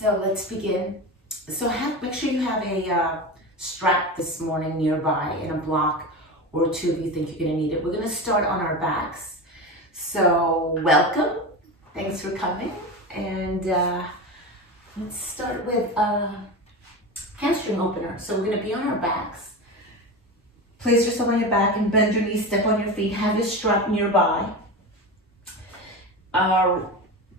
So let's begin. So make sure you have a strap this morning nearby in a block or two if you think you're gonna need it. We're gonna start on our backs. So welcome, thanks for coming. And let's start with a hamstring opener. So we're gonna be on our backs. Place yourself on your back and bend your knees, step on your feet, have your strap nearby.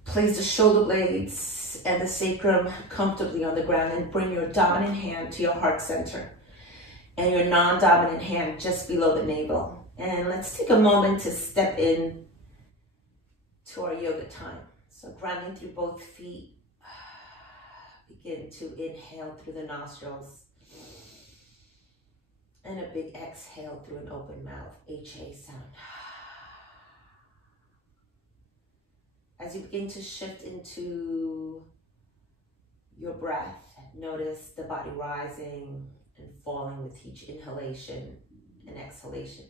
Place the shoulder blades and the sacrum comfortably on the ground and bring your dominant hand to your heart center and your non-dominant hand just below the navel. And let's take a moment to step in to our yoga time. So grounding through both feet, begin to inhale through the nostrils and a big exhale through an open mouth, HA sound. As you begin to shift into your breath, notice the body rising and falling with each inhalation and exhalation.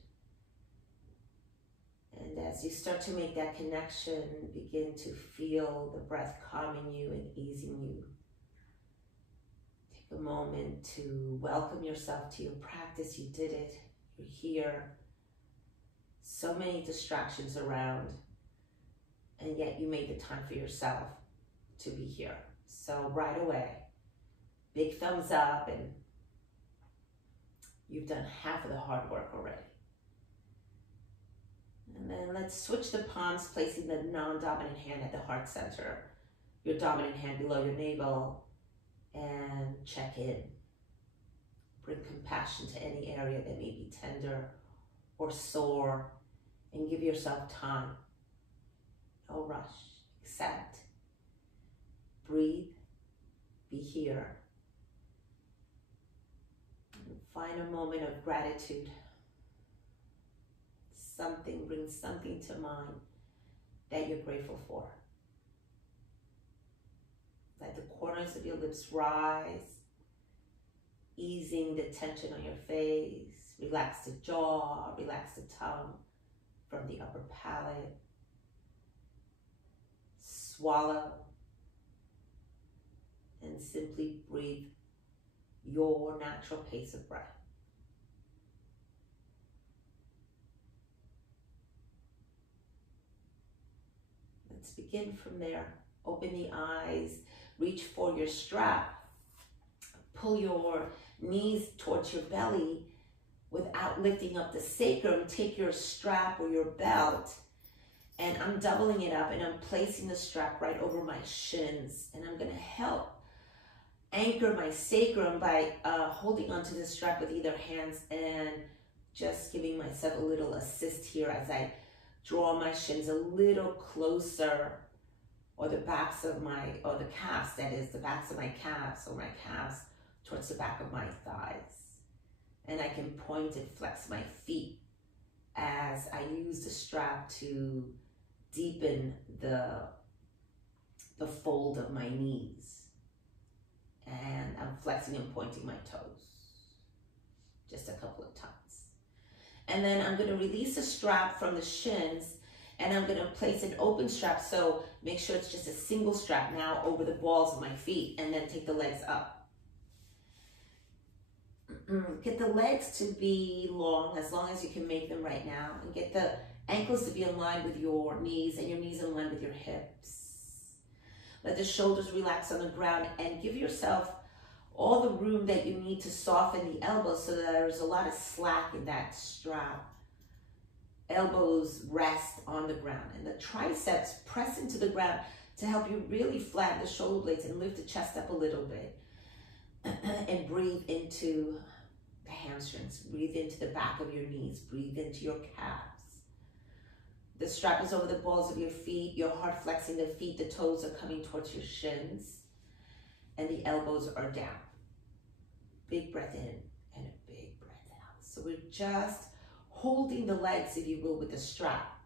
And as you start to make that connection, begin to feel the breath calming you and easing you. Take a moment to welcome yourself to your practice. You did it. You're here. So many distractions around. And yet you made the time for yourself to be here. So right away, big thumbs up, and you've done half of the hard work already. And then let's switch the palms, placing the non-dominant hand at the heart center, your dominant hand below your navel, and check in. Bring compassion to any area that may be tender or sore, and give yourself time. No rush, accept, breathe, be here. And find a moment of gratitude. Bring something to mind that you're grateful for. Let the corners of your lips rise, easing the tension on your face. Relax the jaw, relax the tongue from the upper palate. Swallow and simply breathe your natural pace of breath. Let's begin from there. Open the eyes, reach for your strap. Pull your knees towards your belly without lifting up the sacrum. Take your strap or your belt, and I'm doubling it up and I'm placing the strap right over my shins. And I'm gonna help anchor my sacrum by holding onto the strap with either hands and just giving myself a little assist here as I draw my shins a little closer, or the backs of the calves, that is, the backs of my calves or my calves towards the back of my thighs. And I can point and flex my feet as I use the strap to deepen the fold of my knees. And I'm flexing and pointing my toes just a couple of times. And then I'm going to release the strap from the shins, and I'm going to place an open strap. So make sure it's just a single strap now over the balls of my feet, and then take the legs up. Get the legs to be long as you can make them right now, and get the ankles to be in line with your knees and your knees in line with your hips. Let the shoulders relax on the ground and give yourself all the room that you need to soften the elbows so that there's a lot of slack in that strap. Elbows rest on the ground and the triceps press into the ground to help you really flatten the shoulder blades and lift the chest up a little bit. And breathe into the hamstrings, breathe into the back of your knees, breathe into your calves. The strap is over the balls of your feet, your heart flexing the feet, the toes are coming towards your shins, and the elbows are down. Big breath in and a big breath out. So we're just holding the legs, if you will, with the strap.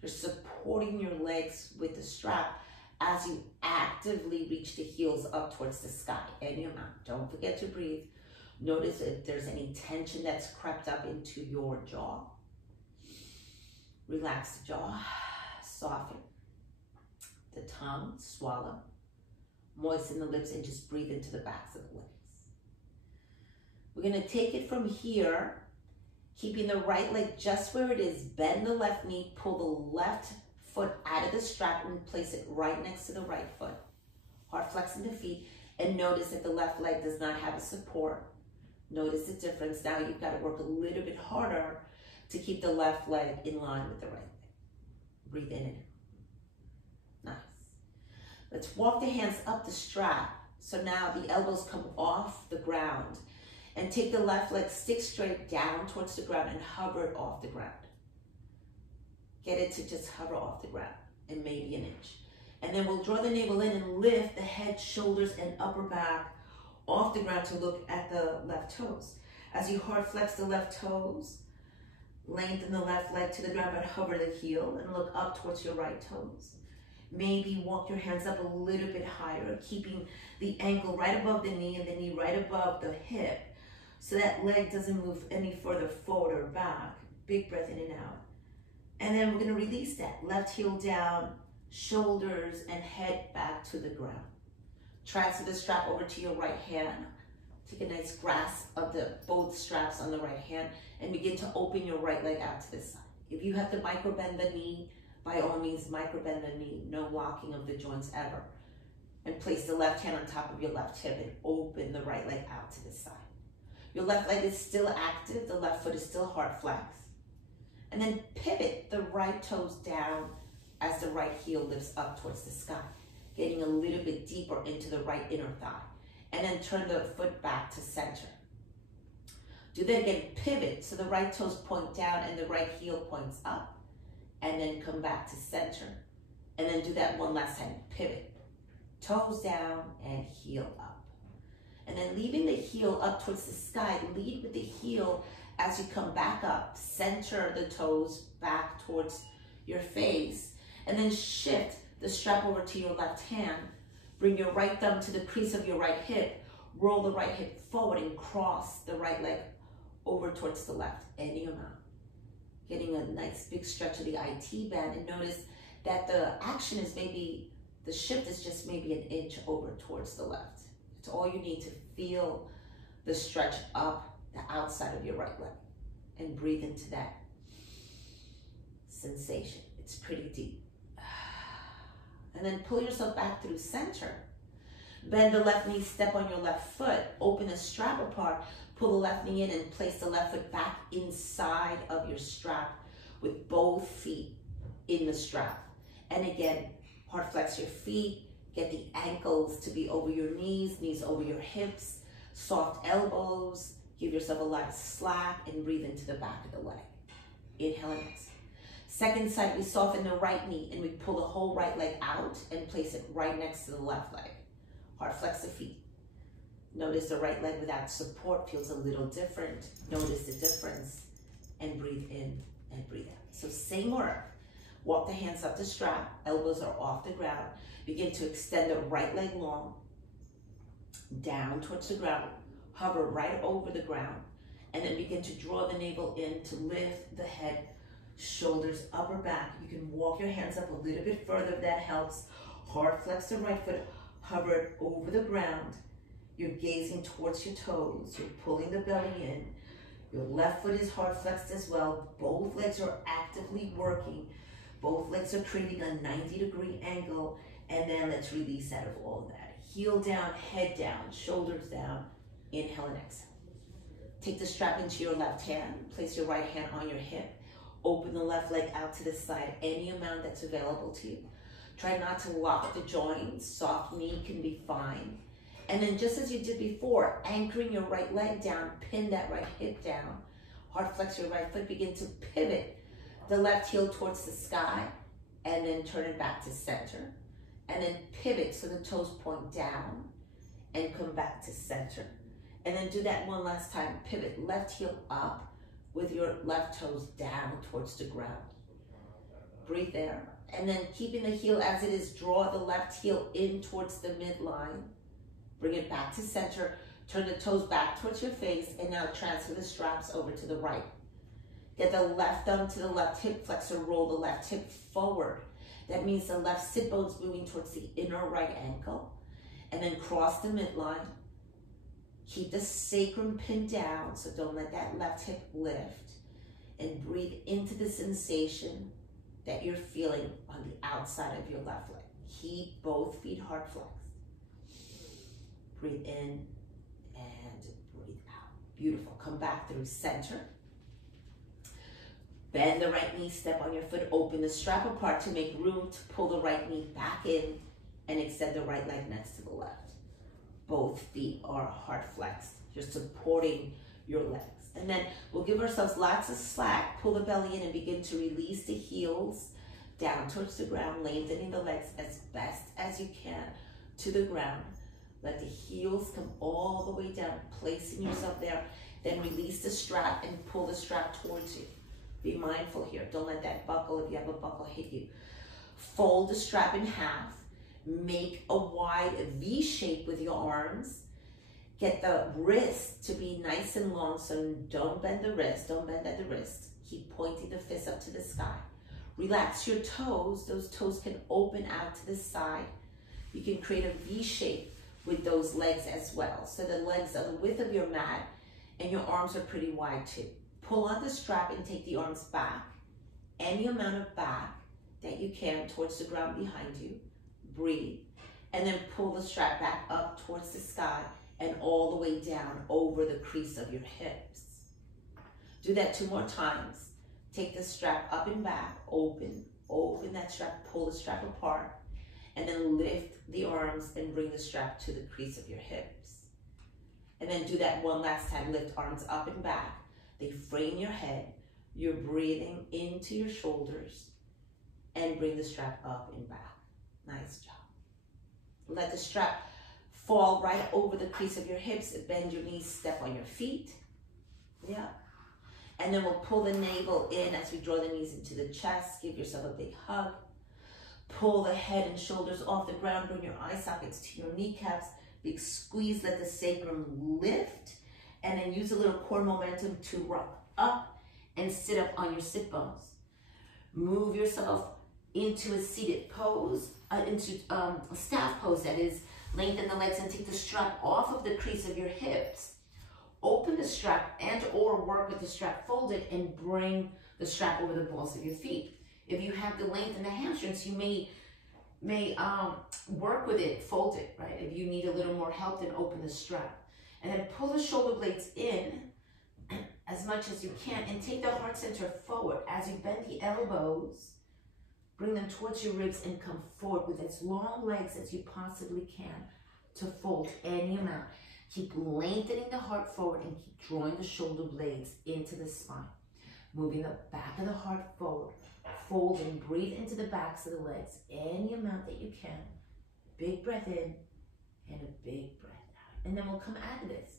You're supporting your legs with the strap as you actively reach the heels up towards the sky and your mouth. Don't forget to breathe. Notice if there's any tension that's crept up into your jaw. Relax the jaw, soften the tongue, swallow. Moisten the lips and just breathe into the backs of the legs. We're gonna take it from here, keeping the right leg just where it is. Bend the left knee, pull the left foot out of the strap and place it right next to the right foot. Hard flexing the feet, and notice that the left leg does not have a support. Notice the difference. Now you've got to work a little bit harder to keep the left leg in line with the right leg. Breathe in and out. Nice. Let's walk the hands up the strap. So now the elbows come off the ground, and take the left leg, stick straight down towards the ground and hover it off the ground. Get it to just hover off the ground and maybe an inch. And then we'll draw the navel in and lift the head, shoulders, and upper back off the ground to look at the left toes. As you hard flex the left toes, lengthen the left leg to the ground, but hover the heel and look up towards your right toes. Maybe walk your hands up a little bit higher, keeping the ankle right above the knee and the knee right above the hip, so that leg doesn't move any further forward or back. Big breath in and out. And then we're gonna release that. Left heel down, shoulders and head back to the ground. Transfer the strap over to your right hand. Take a nice grasp of both straps on the right hand and begin to open your right leg out to the side. If you have to micro bend the knee, by all means micro bend the knee. No locking of the joints ever. And place the left hand on top of your left hip and open the right leg out to the side. Your left leg is still active. The left foot is still hard flexed. And then pivot the right toes down as the right heel lifts up towards the sky, getting a little bit deeper into the right inner thigh. And then turn the foot back to center. Do that again, pivot so the right toes point down and the right heel points up. And then come back to center. And then do that one last time, pivot. Toes down and heel up. And then leaving the heel up towards the sky, lead with the heel as you come back up. Center the toes back towards your face. And then shift the strap over to your left hand. Bring your right thumb to the crease of your right hip. Roll the right hip forward and cross the right leg over towards the left, any amount. Getting a nice big stretch of the IT band, and notice that the action is maybe, the shift is just maybe an inch over towards the left. It's all you need to feel the stretch up the outside of your right leg and breathe into that sensation. It's pretty deep. And then pull yourself back through center. Bend the left knee, step on your left foot, open the strap apart, pull the left knee in and place the left foot back inside of your strap with both feet in the strap. And again, hard flex your feet, get the ankles to be over your knees, knees over your hips, soft elbows, give yourself a lot of slack and breathe into the back of the leg. Inhale and exhale. Second side, we soften the right knee and we pull the whole right leg out and place it right next to the left leg. Hard flex the feet. Notice the right leg without support feels a little different. Notice the difference and breathe in and breathe out. So same work. Walk the hands up the strap, elbows are off the ground. Begin to extend the right leg long, down towards the ground. Hover right over the ground. And then begin to draw the navel in to lift the head, shoulders, upper back. You can walk your hands up a little bit further if that helps. Hard flex the right foot, hover it over the ground. You're gazing towards your toes. You're pulling the belly in. Your left foot is hard flexed as well. Both legs are actively working. Both legs are creating a 90-degree angle. And then let's release out of all of that. Heel down, head down, shoulders down. Inhale and exhale. Take the strap into your left hand. Place your right hand on your hip. Open the left leg out to the side, any amount that's available to you. Try not to lock the joints. Soft knee can be fine. And then just as you did before, anchoring your right leg down, pin that right hip down. Hard flex your right foot, begin to pivot the left heel towards the sky, and then turn it back to center. And then pivot so the toes point down and come back to center. And then do that one last time. Pivot left heel up with your left toes down towards the ground. Breathe there. And then keeping the heel as it is, draw the left heel in towards the midline. Bring it back to center. Turn the toes back towards your face. And now transfer the straps over to the right. Get the left thumb to the left hip flexor. Roll the left hip forward. That means the left sit bone's moving towards the inner right ankle. and then cross the midline. Keep the sacrum pinned down, so don't let that left hip lift. And breathe into the sensation that you're feeling on the outside of your left leg. Keep both feet heart flexed. Breathe in and breathe out. Beautiful. Come back through center. Bend the right knee, step on your foot, open the strap apart to make room to pull the right knee back in and extend the right leg next to the left. Both feet are heart flexed. You're supporting your legs. And then we'll give ourselves lots of slack, pull the belly in and begin to release the heels down towards the ground, lengthening the legs as best as you can to the ground. Let the heels come all the way down, placing yourself there. Then release the strap and pull the strap towards you. Be mindful here. Don't let that buckle, if you have a buckle, hit you. Fold the strap in half. Make a wide V shape with your arms. Get the wrist to be nice and long, so don't bend the wrist, don't bend at the wrist. Keep pointing the fist up to the sky. Relax your toes. Those toes can open out to the side. You can create a V shape with those legs as well. So the legs are the width of your mat and your arms are pretty wide too. Pull on the strap and take the arms back. Any amount of back that you can towards the ground behind you. Breathe. And then pull the strap back up towards the sky and all the way down over the crease of your hips. Do that 2 more times. Take the strap up and back, open that strap, pull the strap apart, and then lift the arms and bring the strap to the crease of your hips. And then do that one last time, lift arms up and back. They frame your head. You're breathing into your shoulders and bring the strap up and back. Nice job. Let the strap fall right over the crease of your hips. Bend your knees, step on your feet. Yeah. And then we'll pull the navel in as we draw the knees into the chest. Give yourself a big hug. Pull the head and shoulders off the ground. Bring your eye sockets to your kneecaps. Big squeeze, let the sacrum lift. And then use a little core momentum to rock up and sit up on your sit bones. Move yourself into a seated pose, into a staff pose, that is. Lengthen the legs and take the strap off of the crease of your hips. Open the strap and or work with the strap folded and bring the strap over the balls of your feet. If you have the length in the hamstrings, you may work with it, fold it, right? If you need a little more help, then open the strap. And then pull the shoulder blades in as much as you can and take the heart center forward. As you bend the elbows, bring them towards your ribs and come forward with as long legs as you possibly can to fold any amount. Keep lengthening the heart forward and keep drawing the shoulder blades into the spine. Moving the back of the heart forward. Fold and breathe into the backs of the legs any amount that you can. Big breath in and a big breath out. And then we'll come out of this.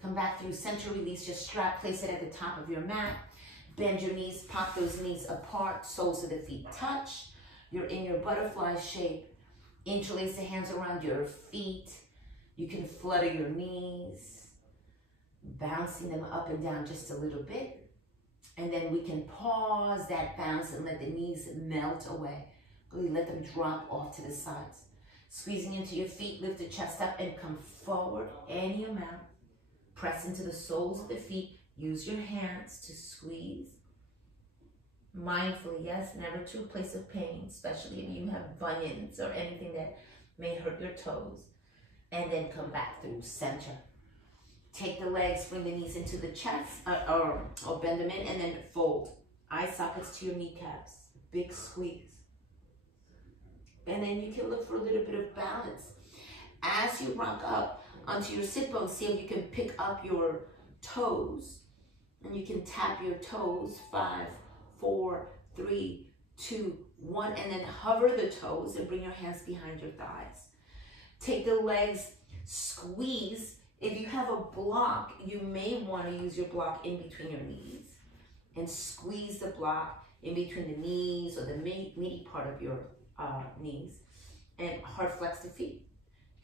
Come back through center, release your strap, place it at the top of your mat. Bend your knees, pop those knees apart, soles of the feet touch. You're in your butterfly shape. Interlace the hands around your feet. You can flutter your knees, bouncing them up and down just a little bit. And then we can pause that bounce and let the knees melt away. Really let them drop off to the sides. Squeezing into your feet, lift the chest up and come forward any amount. Press into the soles of the feet. Use your hands to squeeze. Mindfully, yes, never to a place of pain, especially if you have bunions or anything that may hurt your toes. And then come back through center. Take the legs, bring the knees into the chest, or bend them in, and then fold. Eye sockets to your kneecaps. Big squeeze. And then you can look for a little bit of balance. As you rock up onto your sit bones, see if you can pick up your toes. And you can tap your toes, 5, 4, 3, 2, 1, and then hover the toes and bring your hands behind your thighs. Take the legs, squeeze. If you have a block, you may want to use your block in between your knees and squeeze the block in between the knees or the meaty part of your knees, and heart flex the feet.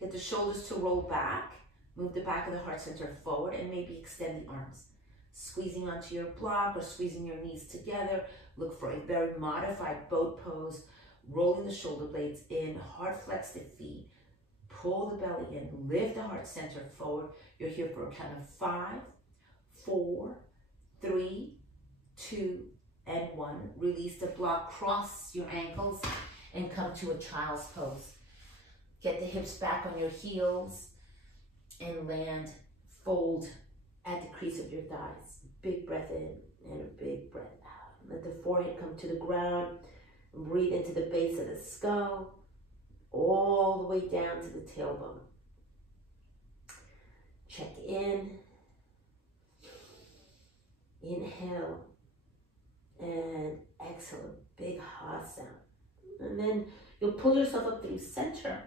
Get the shoulders to roll back, move the back of the heart center forward, and maybe extend the arms. Squeezing onto your block or squeezing your knees together. Look for a very modified boat pose, rolling the shoulder blades in, heart flex the feet, pull the belly in, lift the heart center forward. You're here for a count of 5, 4, 3, 2, and 1. Release the block, cross your ankles, and come to a child's pose. Get the hips back on your heels and land, fold at the crease of your thighs. Big breath in and a big breath out. Let the forehead come to the ground. Breathe into the base of the skull, all the way down to the tailbone. Check in. Inhale and exhale, big ha sound. And then you'll pull yourself up through center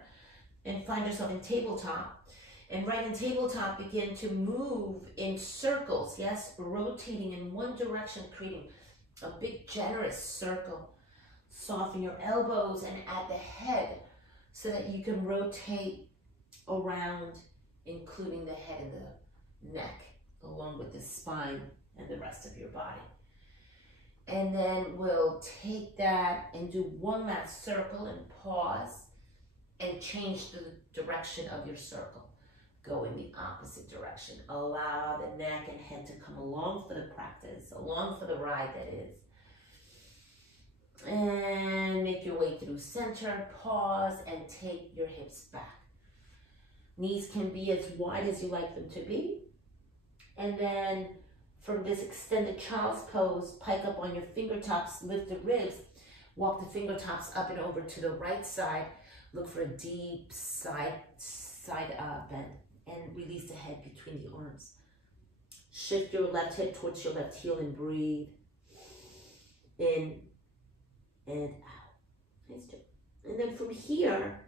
and find yourself in tabletop. And right in tabletop, begin to move in circles, yes? Rotating in one direction, creating a big generous circle. Soften your elbows and at the head so that you can rotate around, including the head and the neck, along with the spine and the rest of your body. And then we'll take that and do one last circle and pause and change the direction of your circle. Go in the opposite direction. Allow the neck and head to come along for the practice, along for the ride that is. And make your way through center, pause, and take your hips back. Knees can be as wide as you like them to be. And then from this extended child's pose, pike up on your fingertips, lift the ribs, walk the fingertips up and over to the right side. Look for a deep side bend and release the head between the arms. Shift your left hip towards your left heel and breathe in and out. Nice job. And then from here,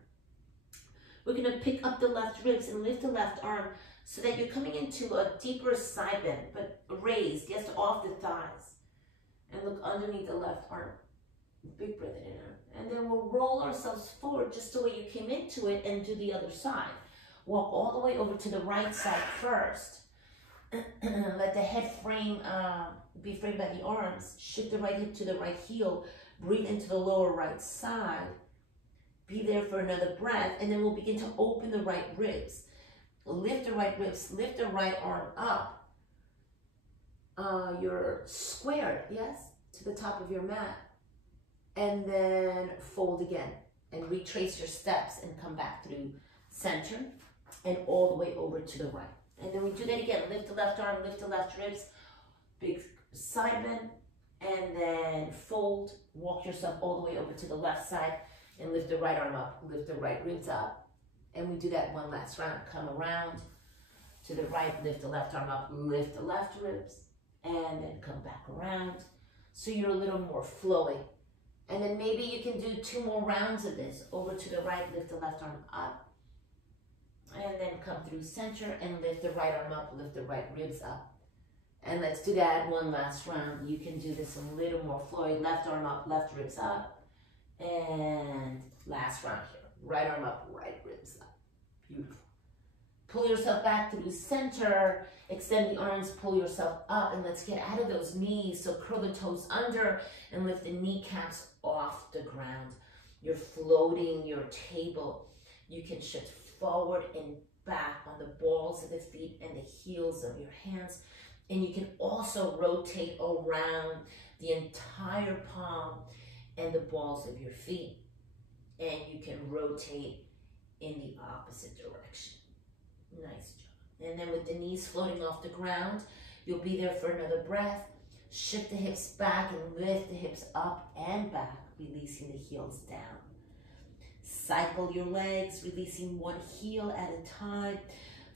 we're going to pick up the left ribs and lift the left arm so that you're coming into a deeper side bend, but raised, just off the thighs. And look underneath the left arm. Big breath in and out. And then we'll roll ourselves forward just the way you came into it and do the other side. Walk all the way over to the right side first. Let the head frame be framed by the arms. Shift the right hip to the right heel. Breathe into the lower right side. Be there for another breath, and then we'll begin to open the right ribs. Lift the right ribs, lift the right arm up. You're squared, yes, to the top of your mat. And then fold again and retrace your steps and come back through center and all the way over to the right. And then we do that again. Lift the left arm, lift the left ribs, big side bend, and then fold. Walk yourself all the way over to the left side and lift the right arm up, lift the right ribs up. And we do that one last round. Come around to the right, lift the left arm up, lift the left ribs, and then come back around. So you're a little more flowy. And then maybe you can do 2 more rounds of this. Over to the right, lift the left arm up. And then come through center and lift the right arm up, lift the right ribs up. And let's do that one last round. You can do this a little more flowy. Left arm up, left ribs up. And last round here. Right arm up, right ribs up. Beautiful. Pull yourself back through center. Extend the arms, pull yourself up, and let's get out of those knees. So curl the toes under and lift the kneecaps off the ground. You're floating your table. You can shift forward and back on the balls of the feet and the heels of your hands. And you can also rotate around the entire palm and the balls of your feet. And you can rotate in the opposite direction. Nice job. And then with the knees floating off the ground, you'll be there for another breath. Shift the hips back and lift the hips up and back, releasing the heels down. Cycle your legs, releasing one heel at a time.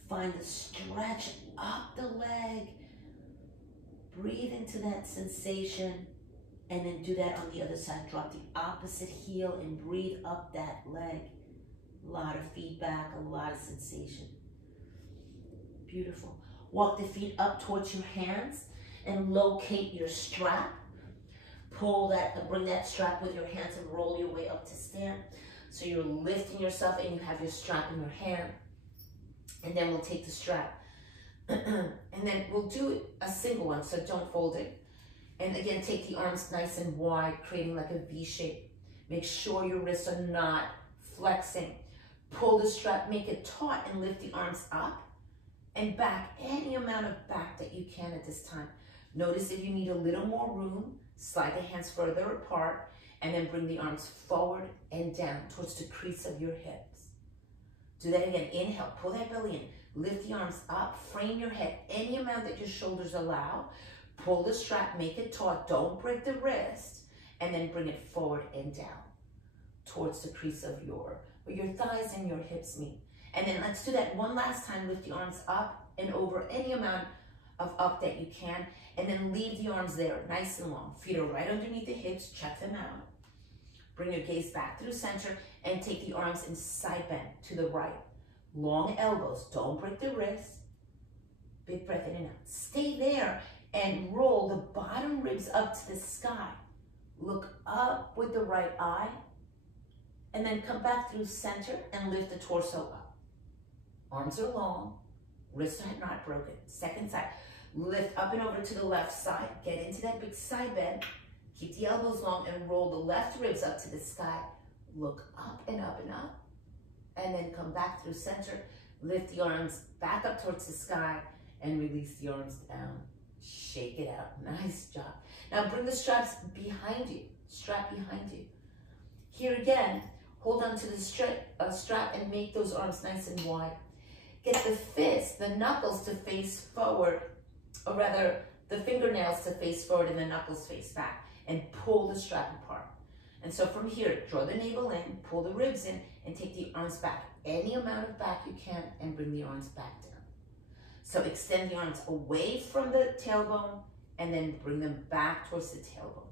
Find the stretch up the leg. Breathe into that sensation. And then do that on the other side. Drop the opposite heel and breathe up that leg. A lot of feedback, a lot of sensation. Beautiful. Walk the feet up towards your hands and locate your strap. Pull that, bring that strap with your hands and roll your way up to stand. So you're lifting yourself and you have your strap in your hand. And then we'll take the strap. And then we'll do a single one, so don't fold it. And again, take the arms nice and wide, creating like a V shape. Make sure your wrists are not flexing. Pull the strap, make it taut, and lift the arms up and back, any amount of back that you can at this time. Notice if you need a little more room, slide the hands further apart, and then bring the arms forward and down towards the crease of your hips. Do that again. Inhale, pull that belly in, lift the arms up, frame your head any amount that your shoulders allow. Pull the strap, make it taut, don't break the wrist, and then bring it forward and down towards the crease of where your thighs and your hips meet. And then let's do that one last time. Lift the arms up and over any amount of up that you can, and then leave the arms there, nice and long. Feet are right underneath the hips, check them out. Bring your gaze back through center and take the arms in side bend to the right. Long elbows, don't break the wrist. Big breath in and out. Stay there and roll the bottom ribs up to the sky. Look up with the right eye, and then come back through center and lift the torso up. Arms are long, wrists are not broken. Second side, lift up and over to the left side. Get into that big side bend. Keep the elbows long and roll the left ribs up to the sky. Look up and up and up. And then come back through center. Lift the arms back up towards the sky and release the arms down. Shake it out. Nice job. Now bring the straps behind you. Strap behind you. Here again, hold on to the strap and make those arms nice and wide. Get the fists, the knuckles to face forward, or rather the fingernails to face forward and the knuckles face back, and pull the strap apart. And so from here, draw the navel in, pull the ribs in, and take the arms back. Any amount of back you can, and bring the arms back down. So extend the arms away from the tailbone, and then bring them back towards the tailbone.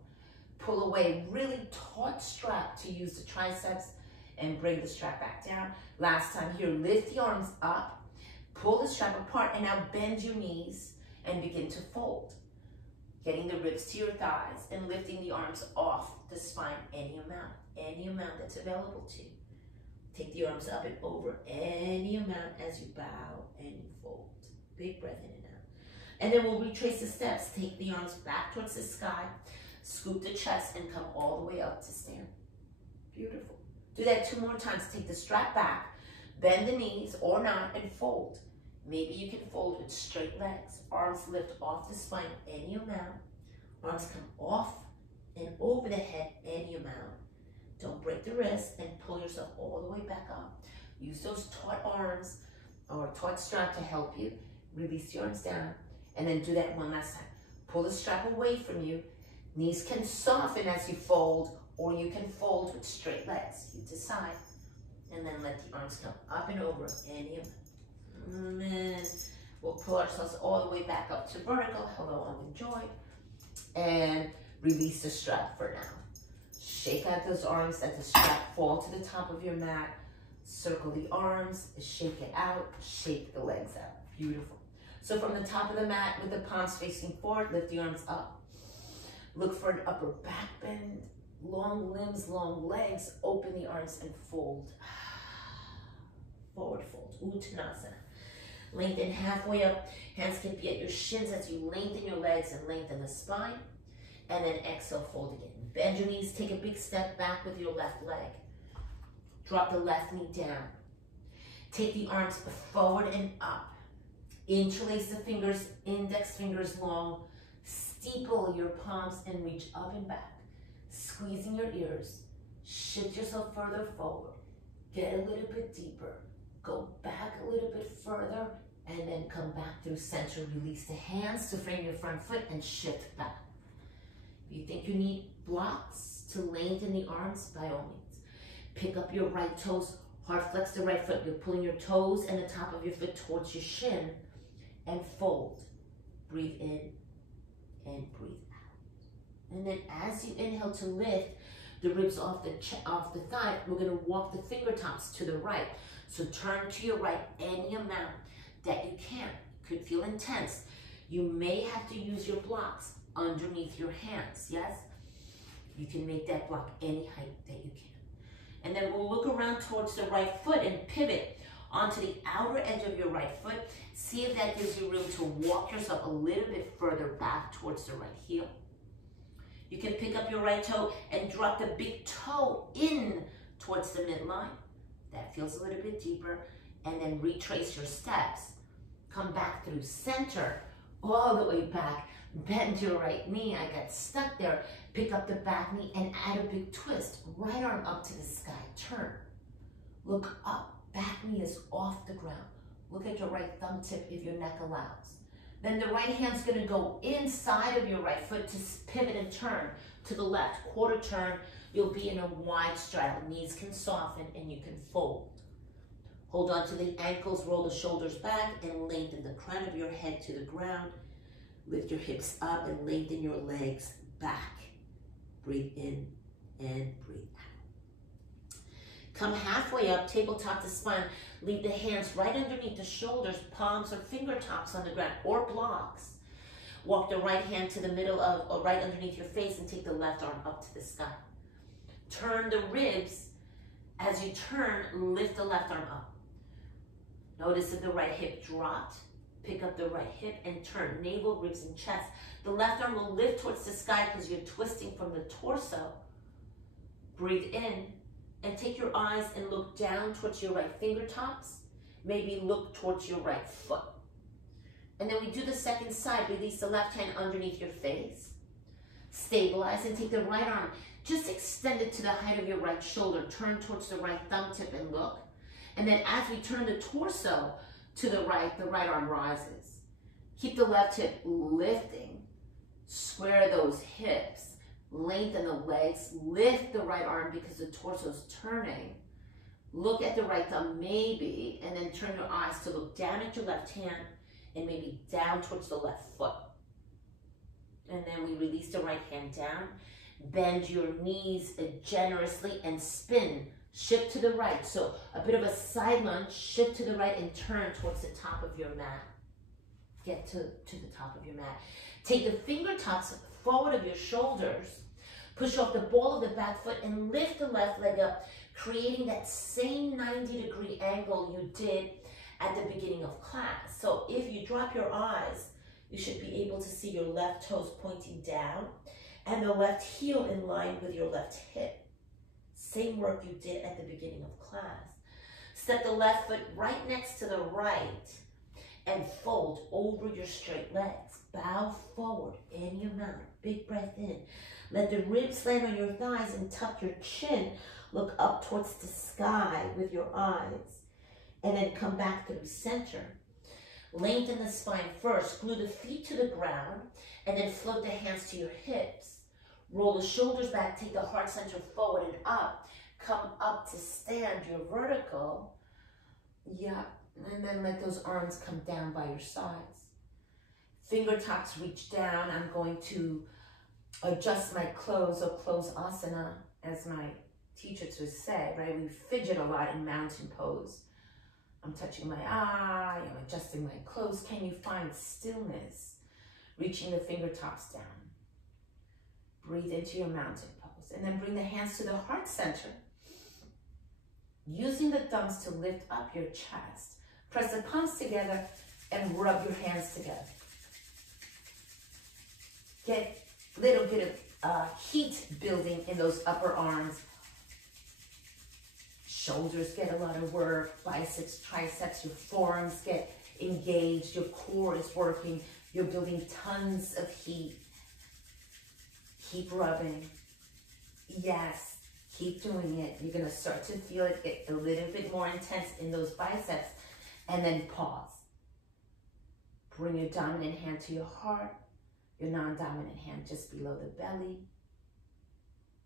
Pull away, really taut strap to use the triceps, and bring the strap back down. Last time here, lift the arms up, pull the strap apart, and now bend your knees and begin to fold. Getting the ribs to your thighs and lifting the arms off the spine, any amount that's available to you. Take the arms up and over any amount as you bow and you fold. Big breath in and out. And then we'll retrace the steps. Take the arms back towards the sky, scoop the chest, and come all the way up to stand. Beautiful. Do that 2 more times. Take the strap back, bend the knees or not, and fold. Maybe you can fold with straight legs. Arms lift off the spine any amount. Arms come off and over the head any amount. Don't break the wrist, and pull yourself all the way back up. Use those taut arms or taut strap to help you. Release the arms down, and then do that one last time. Pull the strap away from you. Knees can soften as you fold, or you can fold with straight legs. You decide. And then let the arms come up and over any amount. And then we'll pull ourselves all the way back up to vertical. Hello and enjoy. And release the strap for now. Shake out those arms, let the strap fall to the top of your mat. Circle the arms, shake it out, shake the legs out. Beautiful. So from the top of the mat with the palms facing forward, lift the arms up. Look for an upper back bend, long limbs, long legs. Open the arms and fold. Forward fold, Uttanasana. Lengthen halfway up. Hands can be at your shins as you lengthen your legs and lengthen the spine. And then exhale, fold again. Bend your knees, take a big step back with your left leg. Drop the left knee down. Take the arms forward and up. Interlace the fingers, index fingers long. Steeple your palms and reach up and back. Squeezing your ears. Shift yourself further forward. Get a little bit deeper. Go back a little bit further, and then come back through center. Release the hands to frame your front foot and shift back. If you think you need blocks to lengthen the arms, by all means. Pick up your right toes, hard flex the right foot. You're pulling your toes and the top of your foot towards your shin, and fold. Breathe in and breathe out. And then as you inhale to lift the ribs off the thigh, we're going to walk the fingertips to the right. So turn to your right any amount that you can. It could feel intense. You may have to use your blocks underneath your hands, yes? You can make that block any height that you can. And then we'll look around towards the right foot and pivot onto the outer edge of your right foot. See if that gives you room to walk yourself a little bit further back towards the right heel. You can pick up your right toe and drop the big toe in towards the midline. That feels a little bit deeper. And then retrace your steps. Come back through center, all the way back. Bend your right knee. I got stuck there. Pick up the back knee and add a big twist. Right arm up to the sky. Turn. Look up. Back knee is off the ground. Look at your right thumb tip if your neck allows. Then the right hand's going to go inside of your right foot to pivot and turn to the left. Quarter turn. You'll be in a wide straddle. Knees can soften and you can fold. Hold on to the ankles, roll the shoulders back, and lengthen the crown of your head to the ground. Lift your hips up and lengthen your legs back. Breathe in and breathe out. Come halfway up, tabletop to spine. Leave the hands right underneath the shoulders, palms or fingertips on the ground, or blocks. Walk the right hand to the middle of, or right underneath your face, and take the left arm up to the sky. Turn the ribs. As you turn, lift the left arm up. Notice if the right hip dropped. Pick up the right hip and turn. Navel, ribs, and chest. The left arm will lift towards the sky because you're twisting from the torso. Breathe in and take your eyes and look down towards your right fingertips. Maybe look towards your right foot. And then we do the second side. Release the left hand underneath your face. Stabilize and take the right arm. Just extend it to the height of your right shoulder. Turn towards the right thumb tip and look. And then as we turn the torso to the right arm rises. Keep the left hip lifting. Square those hips. Lengthen the legs. Lift the right arm because the torso's turning. Look at the right thumb maybe, and then turn your eyes to look down at your left hand and maybe down towards the left foot. And then we release the right hand down. Bend your knees generously and spin. Shift to the right. So a bit of a side lunge, shift to the right and turn towards the top of your mat. Get to the top of your mat. Take the fingertips forward of your shoulders. Push off the ball of the back foot and lift the left leg up, creating that same 90-degree angle you did at the beginning of class. So if you drop your eyes, you should be able to see your left toes pointing down and the left heel in line with your left hip. Same work you did at the beginning of class. Step the left foot right next to the right and fold over your straight legs. Bow forward any amount. Big breath in. Let the ribs land on your thighs and tuck your chin. Look up towards the sky with your eyes. And then come back through center. Lengthen the spine first. Glue the feet to the ground and then float the hands to your hips. Roll the shoulders back, take the heart center forward and up. Come up to stand, you're vertical. Yeah, and then let those arms come down by your sides. Fingertips reach down. I'm going to adjust my clothes or close asana, as my teachers would say, right? We fidget a lot in mountain pose. I'm touching my eye, I'm adjusting my clothes. Can you find stillness? Reaching the fingertips down. Breathe into your mountain pose. And then bring the hands to the heart center. Using the thumbs to lift up your chest. Press the palms together and rub your hands together. Get a little bit of heat building in those upper arms. Shoulders get a lot of work. Biceps, triceps, your forearms get engaged. Your core is working. You're building tons of heat. Keep rubbing. Yes, keep doing it. You're going to start to feel it get a little bit more intense in those biceps. And then pause. Bring your dominant hand to your heart. Your non-dominant hand just below the belly.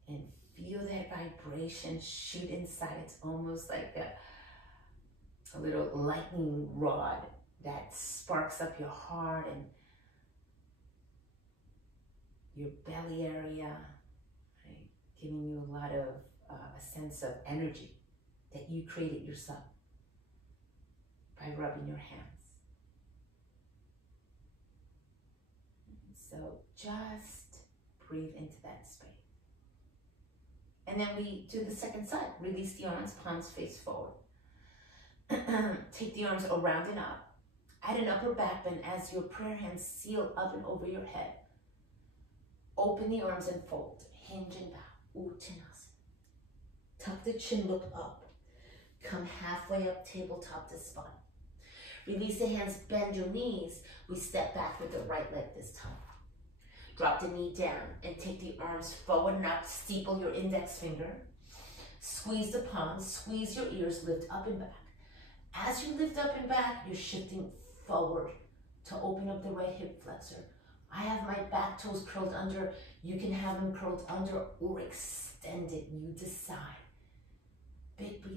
And feel that vibration shoot inside. It's almost like a little lightning rod that sparks up your heart and your belly area, right? Giving you a lot of a sense of energy that you created yourself by rubbing your hands. So just breathe into that space. And then we do the second side. Release the arms, palms face forward. Take the arms around and up. Add an upper back bend as your prayer hands seal up and over your head. Open the arms and fold. Hinge and bow. Uttanasana. Tuck the chin, look up. Come halfway up, tabletop to spine. Release the hands, bend your knees. We step back with the right leg this time. Drop the knee down and take the arms forward and up. Steeple your index finger. Squeeze the palms, squeeze your ears, lift up and back. As you lift up and back, you're shifting forward to open up the right hip flexor. I have my back toes curled under. You can have them curled under or extended. You decide. Big breath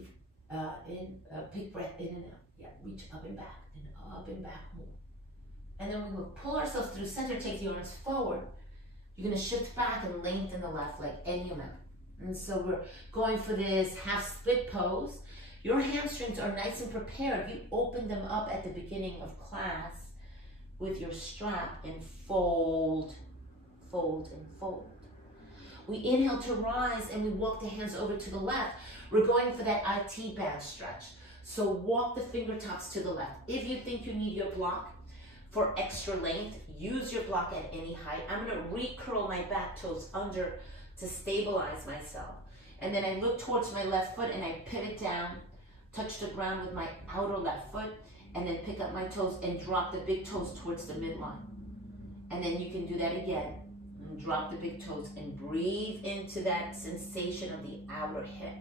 big breath in and out. Yeah, reach up and back more. And then we will pull ourselves through center, take the arms forward. You're gonna shift back and lengthen the left leg any amount. And so we're going for this half split pose. Your hamstrings are nice and prepared. You open them up at the beginning of class with your strap and fold, fold, and fold. We inhale to rise and we walk the hands over to the left. We're going for that IT band stretch. So walk the fingertips to the left. If you think you need your block for extra length, use your block at any height. I'm gonna recurl my back toes under to stabilize myself. And then I look towards my left foot and I pivot down, touch the ground with my outer left foot, and then pick up my toes and drop the big toes towards the midline. And then you can do that again. And drop the big toes and breathe into that sensation of the outer hip.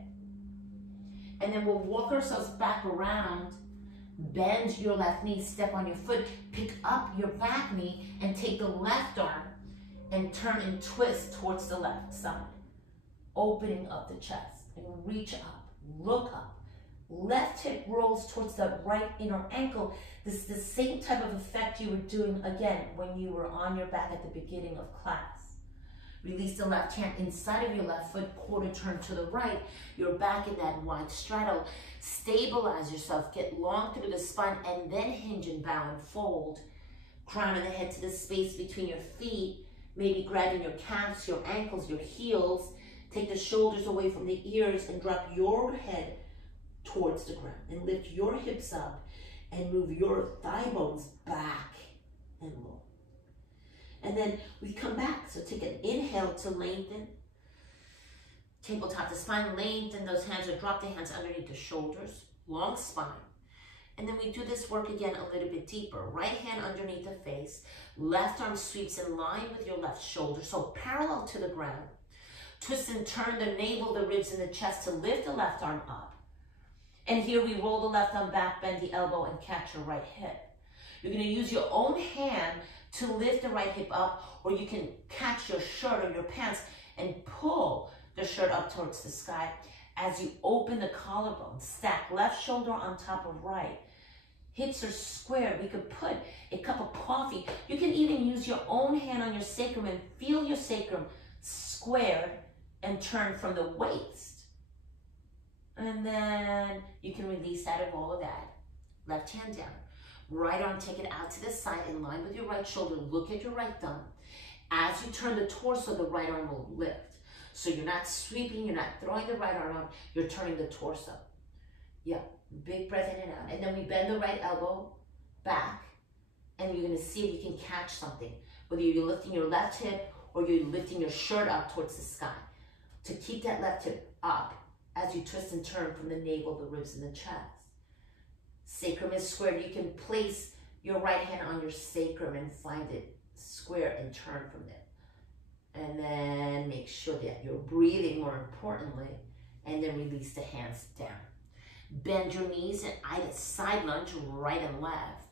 And then we'll walk ourselves back around, bend your left knee, step on your foot, pick up your back knee and take the left arm and turn and twist towards the left side. Opening up the chest and reach up, look up. Left hip rolls towards the right inner ankle. This is the same type of effect you were doing again when you were on your back at the beginning of class. Release the left hand inside of your left foot, quarter turn to the right. You're back in that wide straddle. Stabilize yourself, get long through the spine, and then hinge and bow and fold. Crown of the head to the space between your feet, maybe grabbing your calves, your ankles, your heels. Take the shoulders away from the ears and drop your head towards the ground. And lift your hips up and move your thigh bones back and low. And then we come back. So take an inhale to lengthen. Tabletop to spine, lengthen those hands or drop the hands underneath the shoulders. Long spine. And then we do this work again a little bit deeper. Right hand underneath the face. Left arm sweeps in line with your left shoulder. So parallel to the ground. Twist and turn the navel, the ribs, and the chest to lift the left arm up. And here we roll the left arm back, bend the elbow, and catch your right hip. You're going to use your own hand to lift the right hip up, or you can catch your shirt or your pants and pull the shirt up towards the sky as you open the collarbone. Stack left shoulder on top of right. Hips are square. We could put a cup of coffee. You can even use your own hand on your sacrum and feel your sacrum squared and turn from the waist. And then you can release out of all of that. Left hand down. Right arm, take it out to the side in line with your right shoulder. Look at your right thumb. As you turn the torso, the right arm will lift. So you're not sweeping, you're not throwing the right arm out, you're turning the torso. Yeah, big breath in and out. And then we bend the right elbow back, and you're gonna see if you can catch something. Whether you're lifting your left hip or you're lifting your shirt up towards the sky. To keep that left hip up as you twist and turn from the navel, the ribs, and the chest. Sacrum is squared. You can place your right hand on your sacrum and find it square and turn from there. And then make sure that you're breathing more importantly, and then release the hands down. Bend your knees and either side lunge, right and left.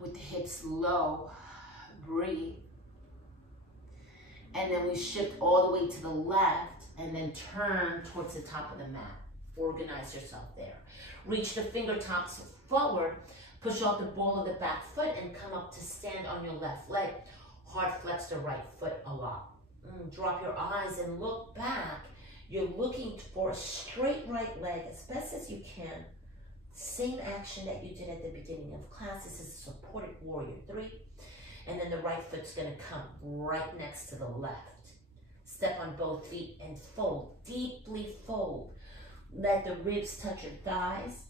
With the hips low, breathe. And then we shift all the way to the left and then turn towards the top of the mat. Organize yourself there. Reach the fingertips forward, push out the ball of the back foot and come up to stand on your left leg. Hard flex the right foot a lot. Drop your eyes and look back. You're looking for a straight right leg as best as you can. Same action that you did at the beginning of class. This is a supported warrior 3. And then the right foot's gonna come right next to the left. Step on both feet and fold, deeply fold. Let the ribs touch your thighs,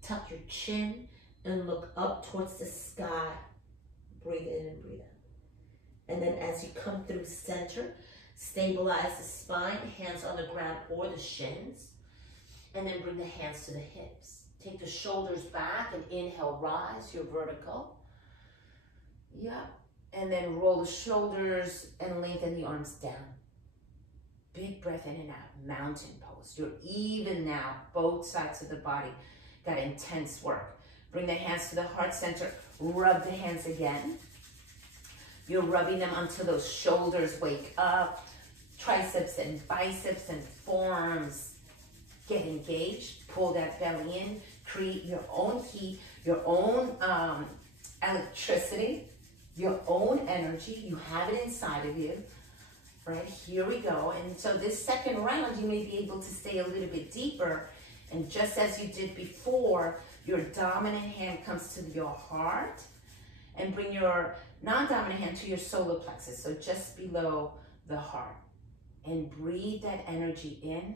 tuck your chin, and look up towards the sky. Breathe in and breathe out. And then as you come through center, stabilize the spine, hands on the ground or the shins. And then bring the hands to the hips. Take the shoulders back and inhale, rise, you're vertical. Yep. And then roll the shoulders and lengthen the arms down. Big breath in and out, mountain pose. You're even now, both sides of the body. Got intense work. Bring the hands to the heart center. Rub the hands again. You're rubbing them until those shoulders wake up. Triceps and biceps and forearms get engaged. Pull that belly in. Create your own heat, your own electricity, your own energy. You have it inside of you. Right, here we go. And so this second round, you may be able to stay a little bit deeper. And just as you did before, your dominant hand comes to your heart and bring your non-dominant hand to your solar plexus, so just below the heart. And breathe that energy in.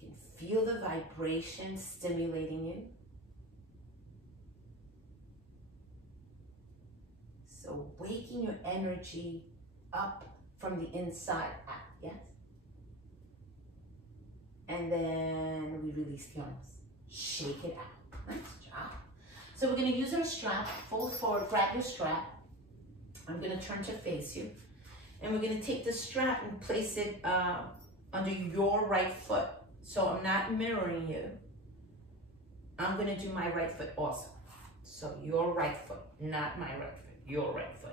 You can feel the vibration stimulating you. So waking your energy up from the inside out, yes? And then we release the arms. Shake it out. Nice job. So we're going to use our strap. Fold forward, grab your strap. I'm going to turn to face you. And we're going to take the strap and place it under your right foot. So I'm not mirroring you. I'm going to do my right foot also. So your right foot, not my right foot, your right foot.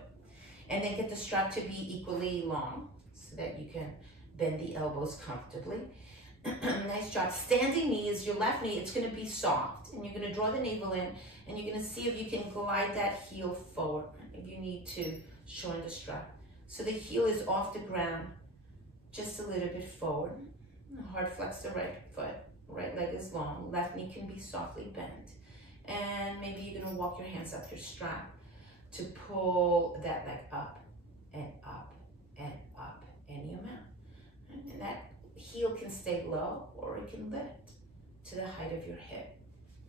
And then get the strap to be equally long so that you can bend the elbows comfortably. Nice job. Standing knee is your left knee. It's going to be soft. And you're going to draw the navel in. And you're going to see if you can glide that heel forward. If you need to, shorten the strap. So the heel is off the ground, just a little bit forward. Hard flex the right foot. Right leg is long. Left knee can be softly bent. And maybe you're going to walk your hands up your strap to pull that leg up and up and up any amount. And that heel can stay low or it can lift to the height of your hip,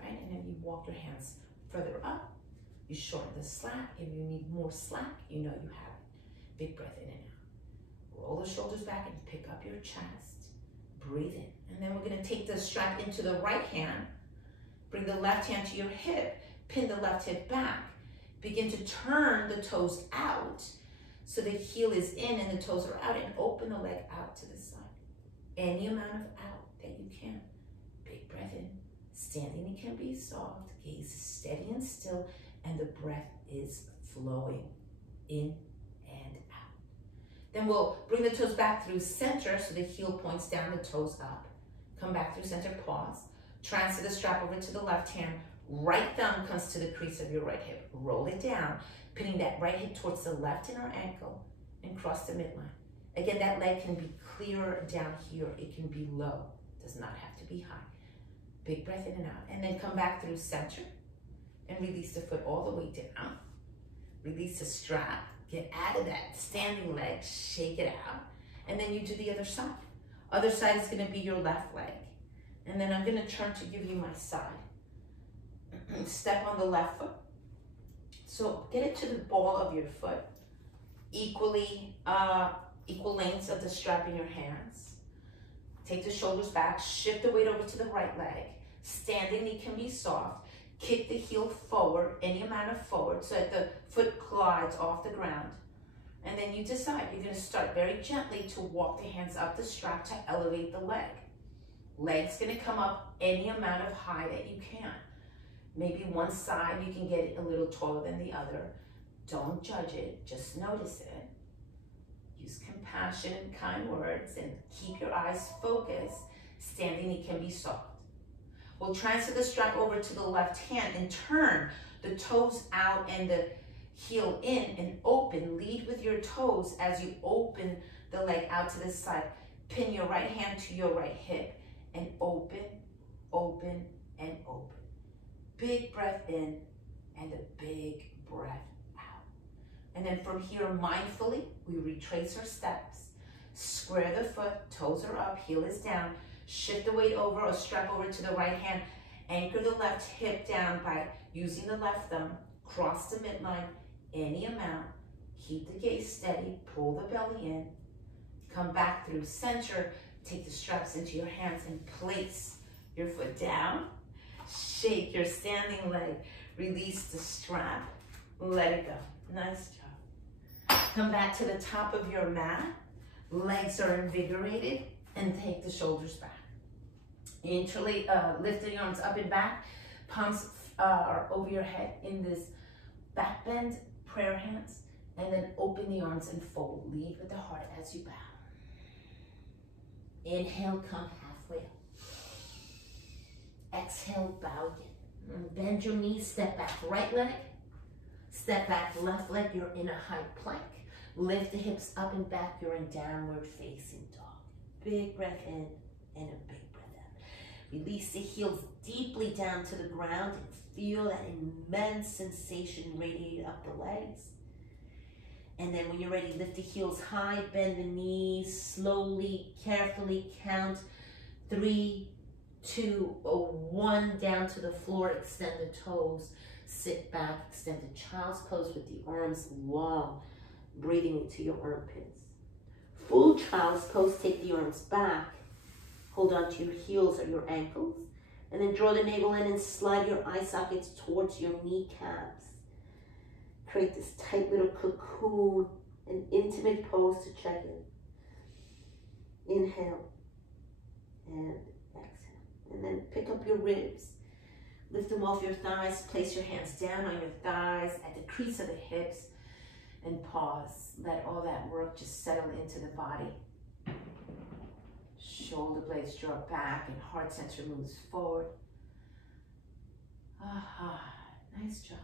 right? And then you walk your hands further up. You shorten the slack. If you need more slack, you know you have it. Big breath in and out. Roll the shoulders back and pick up your chest. Breathe in. And then we're going to take the strap into the right hand. Bring the left hand to your hip. Pin the left hip back. Begin to turn the toes out so the heel is in and the toes are out, and open the leg out to the side. Any amount of out that you can. Big breath in. Standing, it can be soft. Gaze steady and still, and the breath is flowing in and out. Then we'll bring the toes back through center so the heel points down, the toes up. Come back through center, pause. Transfer the strap over to the left hand. Right thumb comes to the crease of your right hip. Roll it down, pinning that right hip towards the left inner ankle and cross the midline. Again, that leg can be clear down here. It can be low. Does not have to be high. Big breath in and out. And then come back through center and release the foot all the way down. Release the strap. Get out of that standing leg. Shake it out. And then you do the other side. Other side is going to be your left leg. And then I'm going to turn to give you my side. Step on the left foot. So get it to the ball of your foot. Equal lengths of the strap in your hands. Take the shoulders back. Shift the weight over to the right leg. Standing knee can be soft. Kick the heel forward, any amount of forward, so that the foot glides off the ground. And then you decide, you're going to start very gently to walk the hands up the strap to elevate the leg. Leg's going to come up any amount of high that you can. Maybe one side you can get it a little taller than the other. Don't judge it, just notice it. Use compassion and kind words and keep your eyes focused. Standing knee can be soft. We'll transfer the strap over to the left hand and turn the toes out and the heel in and open. Lead with your toes as you open the leg out to the side. Pin your right hand to your right hip and open, open, and open. Big breath in and a big breath out. And then from here, mindfully, we retrace our steps. Square the foot, toes are up, heel is down. Shift the weight over or strap over to the right hand. Anchor the left hip down by using the left thumb. Cross the midline, any amount. Keep the gaze steady, pull the belly in. Come back through center. take the straps into your hands and place your foot down. Shake your standing leg. Release the strap. Let it go. Nice job. Come back to the top of your mat. Legs are invigorated. And take the shoulders back. Lift the arms up and back. Palms are over your head in this back bend, prayer hands. And then open the arms and fold. Lead with the heart as you bow. Inhale, come halfway up. Exhale, bow again. Bend your knees, step back right leg. Step back left leg, you're in a high plank. Lift the hips up and back, you're in downward facing dog. Big breath in and a big breath out. Release the heels deeply down to the ground and feel that immense sensation radiate up the legs. And then when you're ready, lift the heels high, bend the knees, slowly, carefully count 3, 2, 1, down to the floor, extend the toes, sit back, extend the child's pose with the arms long, breathing into your armpits. Full child's pose, take the arms back, hold on to your heels or your ankles, and then draw the navel in and slide your eye sockets towards your kneecaps. Create this tight little cocoon, an intimate pose to check in. Inhale and exhale. And then pick up your ribs. Lift them off your thighs. Place your hands down on your thighs at the crease of the hips and pause. Let all that work just settle into the body. Shoulder blades draw back and heart center moves forward. Nice job.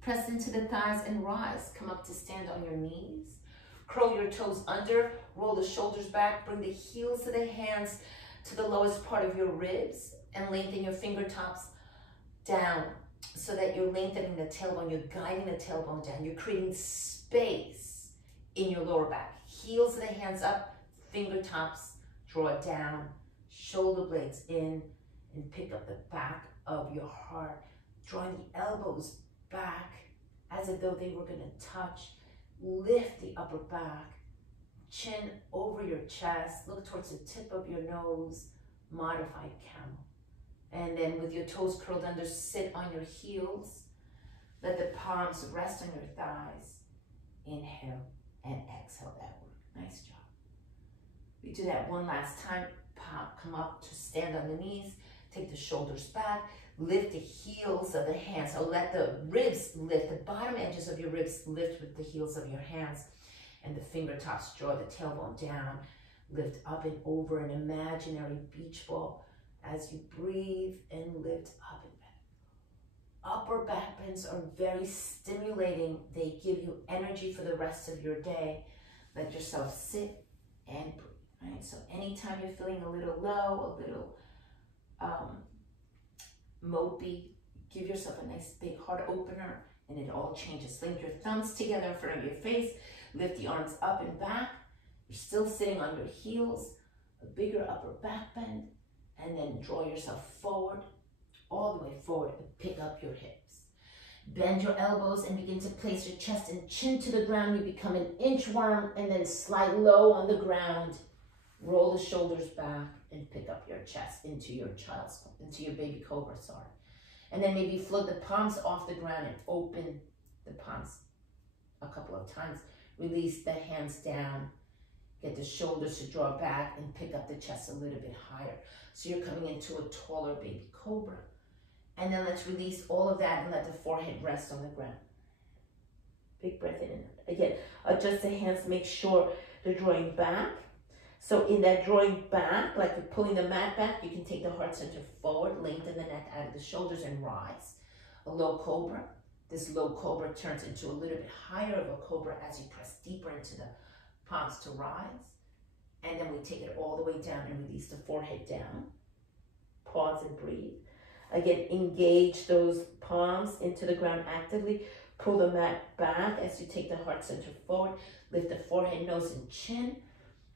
Press into the thighs and rise. Come up to stand on your knees. Curl your toes under. Roll the shoulders back. Bring the heels of the hands to the lowest part of your ribs and lengthen your fingertips down so that you're lengthening the tailbone. You're guiding the tailbone down. You're creating space in your lower back. Heels of the hands up. Fingertips draw down. Shoulder blades in and pick up the back of your heart. Drawing the elbows back as if though they were going to touch. Lift the upper back, chin over your chest, look towards the tip of your nose, modified camel. And then with your toes curled under, sit on your heels. Let the palms rest on your thighs. Inhale and exhale that work. Nice job. We do that one last time. Come up to stand on the knees, take the shoulders back. Lift the heels of the hands. So let the ribs lift, the bottom edges of your ribs lift with the heels of your hands. And the fingertips draw the tailbone down. Lift up and over an imaginary beach ball as you breathe and lift up and back. Upper back bends are very stimulating. They give you energy for the rest of your day. Let yourself sit and breathe. Right? So anytime you're feeling a little low, a little mopey, give yourself a nice big heart opener and it all changes. Link your thumbs together in front of your face. Lift the arms up and back. You're still sitting on your heels. A bigger upper back bend. And then draw yourself forward, all the way forward, and pick up your hips. Bend your elbows and begin to place your chest and chin to the ground. You become an inchworm and then slide low on the ground. Roll the shoulders back and pick up your chest into your baby cobra, sorry. And then maybe float the palms off the ground and open the palms a couple of times. Release the hands down. Get the shoulders to draw back and pick up the chest a little bit higher. So you're coming into a taller baby cobra. And then let's release all of that and let the forehead rest on the ground. Big breath in and out. Again, adjust the hands, make sure they're drawing back. So in that drawing back, like you're pulling the mat back, you can take the heart center forward, lengthen the neck out of the shoulders and rise. A low cobra. This low cobra turns into a little bit higher of a cobra as you press deeper into the palms to rise. And then we take it all the way down and release the forehead down. Pause and breathe. Again, engage those palms into the ground actively. Pull the mat back as you take the heart center forward. Lift the forehead, nose, and chin.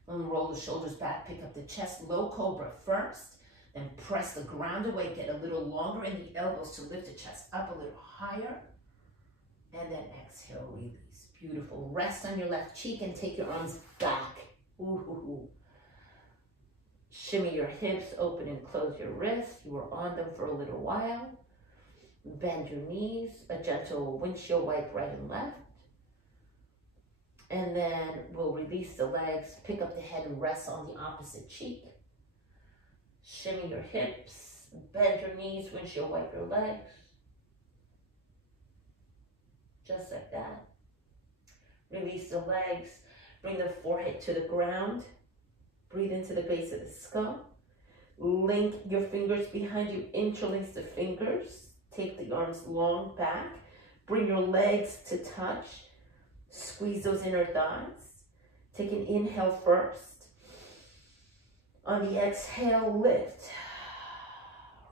And roll the shoulders back, pick up the chest. Low cobra first. Then press the ground away. Get a little longer in the elbows to lift the chest up a little higher. And then exhale, release. Beautiful. Rest on your left cheek and take your arms back. Ooh. Shimmy your hips, open and close your wrists. You are on them for a little while. Bend your knees, a gentle windshield wipe right and left. And then we'll release the legs, pick up the head and rest on the opposite cheek. Shimmy your hips, bend your knees, windshield wipe your legs. Just like that. Release the legs, bring the forehead to the ground. Breathe into the base of the skull. Link your fingers behind you, interlace the fingers. Take the arms long back. Bring your legs to touch. Squeeze those inner thighs. Take an inhale first. On the exhale, lift.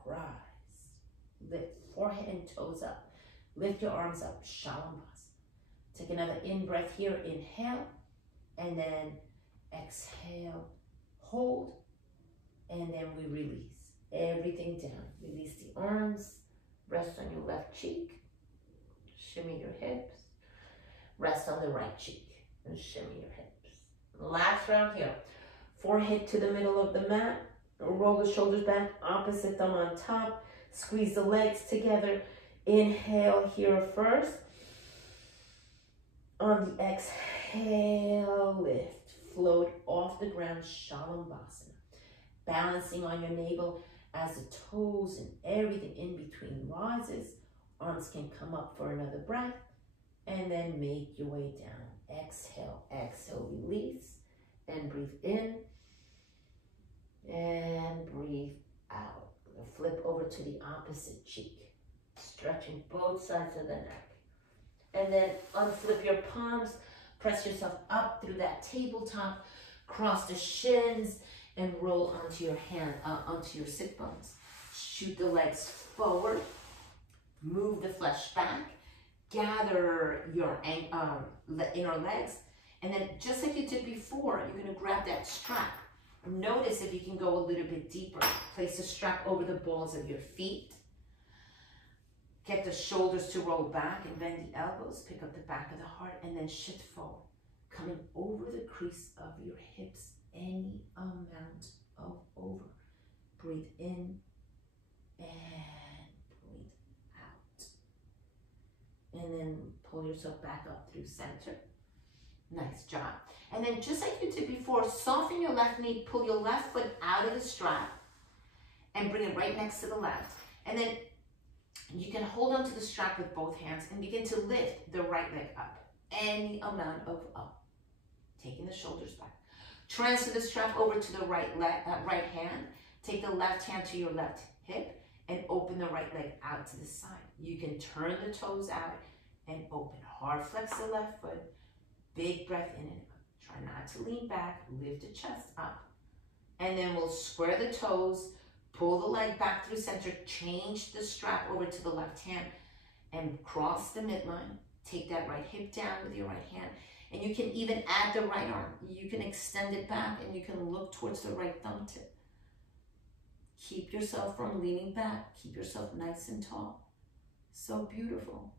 Rise. Lift forehead and toes up. Lift your arms up, Shalabhasana. Take another in-breath here, inhale, and then exhale, hold, and then we release everything down. Release the arms, rest on your left cheek, shimmy your hips, rest on the right cheek, and shimmy your hips. Last round here, forehead to the middle of the mat, roll the shoulders back, opposite thumb on top, squeeze the legs together, inhale here first. On the exhale, lift, float off the ground, Shalabhasana. Balancing on your navel as the toes and everything in between rises. Arms can come up for another breath, and then make your way down. Exhale, exhale, release, and breathe in, and breathe out. Flip over to the opposite cheek, stretching both sides of the neck. And then unflip your palms, press yourself up through that tabletop, cross the shins, and roll onto your onto your sit bones. Shoot the legs forward, move the flesh back, gather your inner legs, and then just like you did before, you're gonna grab that strap. Notice if you can go a little bit deeper. Place the strap over the balls of your feet. Get the shoulders to roll back and bend the elbows. Pick up the back of the heart and then shift forward. Coming over the crease of your hips, any amount of over. Breathe in and breathe out. And then pull yourself back up through center. Nice job. And then just like you did before, soften your left knee, pull your left foot out of the strap and bring it right next to the left. And then you can hold onto the strap with both hands and begin to lift the right leg up. Any amount of up. Taking the shoulders back. Transfer the strap over to the right hand. Take the left hand to your left hip and open the right leg out to the side. You can turn the toes out and open. Hard flex the left foot. Big breath in and out. Try not to lean back. Lift the chest up. And then we'll square the toes. Pull the leg back through center, change the strap over to the left hand and cross the midline. Take that right hip down with your right hand. And you can even add the right arm. You can extend it back and you can look towards the right thumb tip. Keep yourself from leaning back. Keep yourself nice and tall. So beautiful.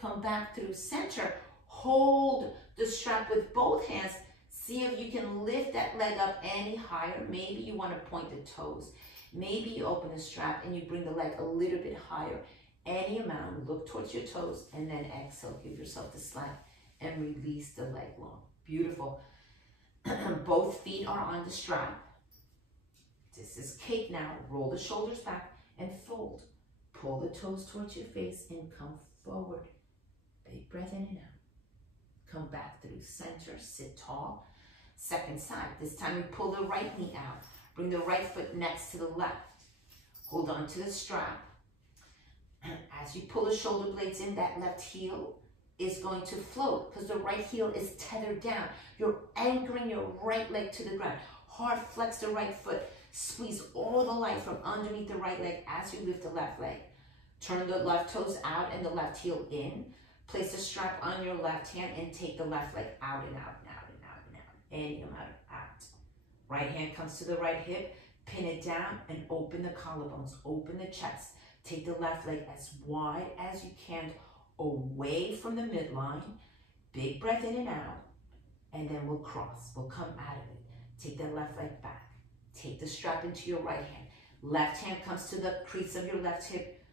Come back through center. Hold the strap with both hands. See if you can lift that leg up any higher. Maybe you want to point the toes. Maybe you open the strap and you bring the leg a little bit higher. Any amount, look towards your toes and then exhale. Give yourself the slack and release the leg long. Beautiful. Both feet are on the strap. This is cake now. Roll the shoulders back and fold. Pull the toes towards your face and come forward. Big breath in and out. Come back through center, sit tall. Second side. This time you pull the right knee out. Bring the right foot next to the left. Hold on to the strap. As you pull the shoulder blades in, that left heel is going to float because the right heel is tethered down. You're anchoring your right leg to the ground. Hard flex the right foot. Squeeze all the life from underneath the right leg as you lift the left leg. Turn the left toes out and the left heel in. Place the strap on your left hand and take the left leg out and out and out and out and out. Any amount of out. Right hand comes to the right hip, pin it down and open the collarbones, open the chest. Take the left leg as wide as you can away from the midline. Big breath in and out, and then we'll cross. We'll come out of it. Take that left leg back. Take the strap into your right hand. Left hand comes to the crease of your left hip.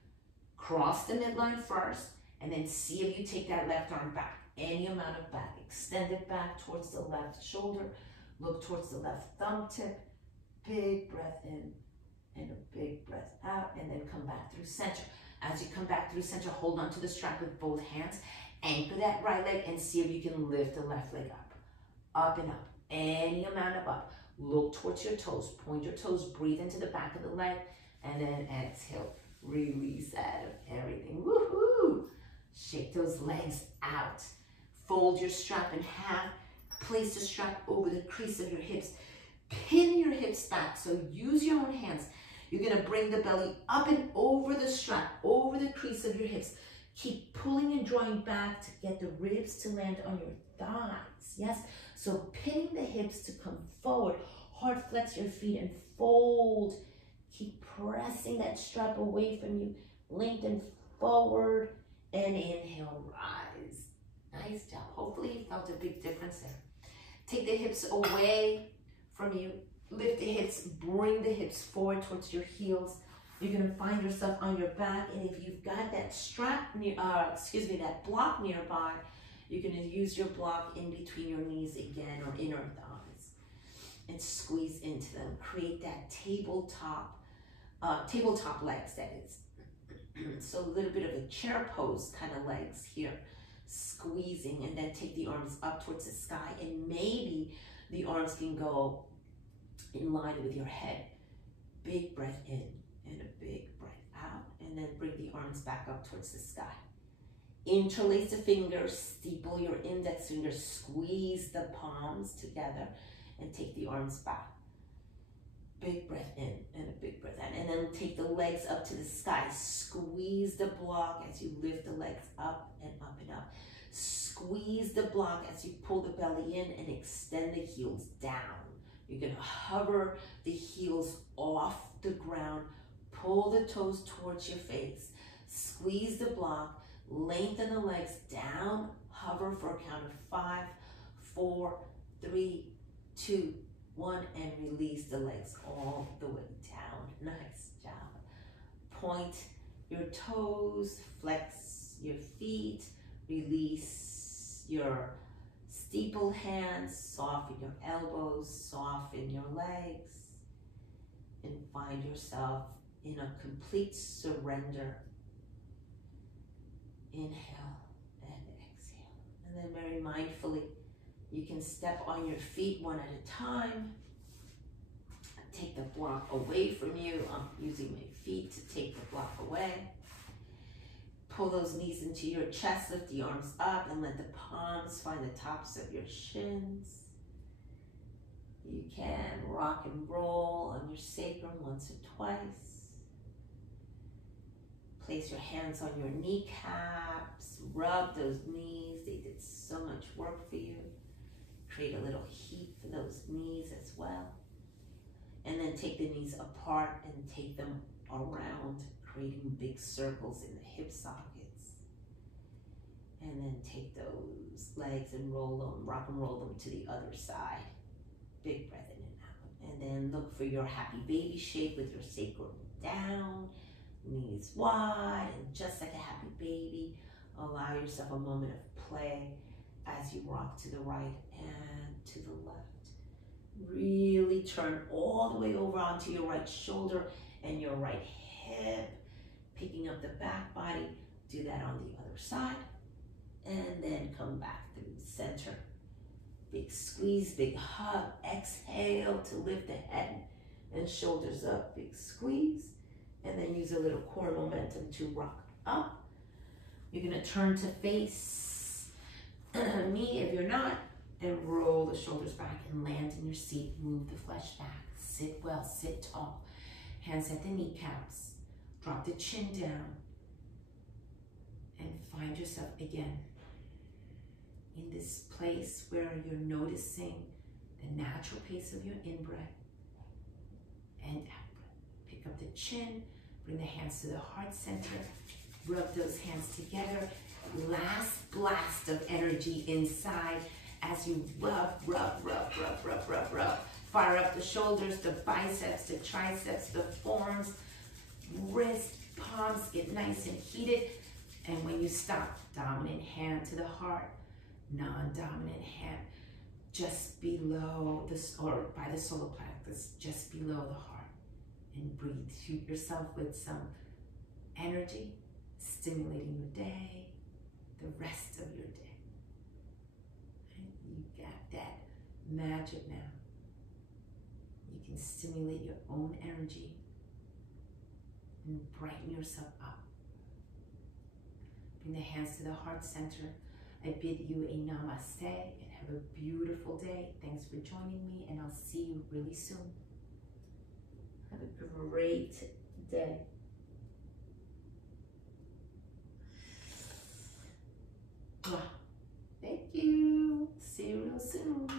Cross the midline first, and then see if you take that left arm back. Any amount of back. Extend it back towards the left shoulder. Look towards the left thumb tip. Big breath in and a big breath out, and then come back through center. As you come back through center, hold on to the strap with both hands. Anchor that right leg and see if you can lift the left leg up. Up and up. Any amount of up. Look towards your toes. Point your toes. Breathe into the back of the leg. And then exhale. Release out of everything. Woohoo! Shake those legs out. Fold your strap in half. Place the strap over the crease of your hips. Pin your hips back. So use your own hands. You're going to bring the belly up and over the strap, over the crease of your hips. Keep pulling and drawing back to get the ribs to land on your thighs. Yes? So pinning the hips to come forward. Hard flex your feet and fold. Keep pressing that strap away from you. Lengthen forward and inhale, rise. Nice job. Hopefully you felt a big difference there. Take the hips away from you. Lift the hips, bring the hips forward towards your heels. You're gonna find yourself on your back, and if you've got that strap, that block nearby, you're gonna use your block in between your knees again, or inner thighs, and squeeze into them. Create that tabletop legs, that is. So a little bit of a chair pose kind of legs here, squeezing, and then take the arms up towards the sky, and maybe the arms can go in line with your head. Big breath in and a big breath out, and then bring the arms back up towards the sky. Interlace the fingers, steeple your index fingers, squeeze the palms together, and take the arms back. Big breath in and a big breath out, and then take the legs up to the sky. Squeeze the block as you lift the legs up and up and up. Squeeze the block as you pull the belly in and extend the heels down. You're gonna hover the heels off the ground, pull the toes towards your face, squeeze the block, lengthen the legs down, hover for a count of 5, 4, 3, 2, 1, and release the legs all the way down. Nice job. Point your toes, flex your feet, release your steeple hands, soften your elbows, soften your legs, and find yourself in a complete surrender. Inhale and exhale. And then very mindfully, you can step on your feet one at a time. Take the block away from you. I'm using my feet to take the block away. Pull those knees into your chest, lift the arms up, and let the palms find the tops of your shins. You can rock and roll on your sacrum once or twice. Place your hands on your kneecaps, rub those knees. They did so much work for you. Create a little heat for those knees as well. And then take the knees apart and take them around, creating big circles in the hip sockets. And then take those legs and roll them, rock and roll them to the other side. Big breath in and out. And then look for your happy baby shape with your sacrum down, knees wide, and just like a happy baby, allow yourself a moment of play as you rock to the right and to the left. Really turn all the way over onto your right shoulder and your right hip, picking up the back body. Do that on the other side, and then come back through the center. Big squeeze, big hug. Exhale to lift the head and shoulders up. Big squeeze, and then use a little core momentum to rock up. You're gonna turn to face me if you're not, and roll the shoulders back and land in your seat. Move the flesh back. Sit well, sit tall. Hands at the kneecaps. Drop the chin down. And find yourself again in this place where you're noticing the natural pace of your in-breath and out-breath. Pick up the chin, bring the hands to the heart center, rub those hands together. Last blast of energy inside as you rub, rub, rub, rub, rub, rub, rub. Fire up the shoulders, the biceps, the triceps, the forearms, wrists, palms get nice and heated. And when you stop, dominant hand to the heart, non-dominant hand just below this, or by the solar plexus, just below the heart. And breathe. Shoot yourself with some energy, stimulating your day, the rest of your day. And you got that magic now. You can stimulate your own energy and brighten yourself up. Bring the hands to the heart center. I bid you a namaste and have a beautiful day. Thanks for joining me, and I'll see you really soon. Have a great day. Thank you. See you real soon.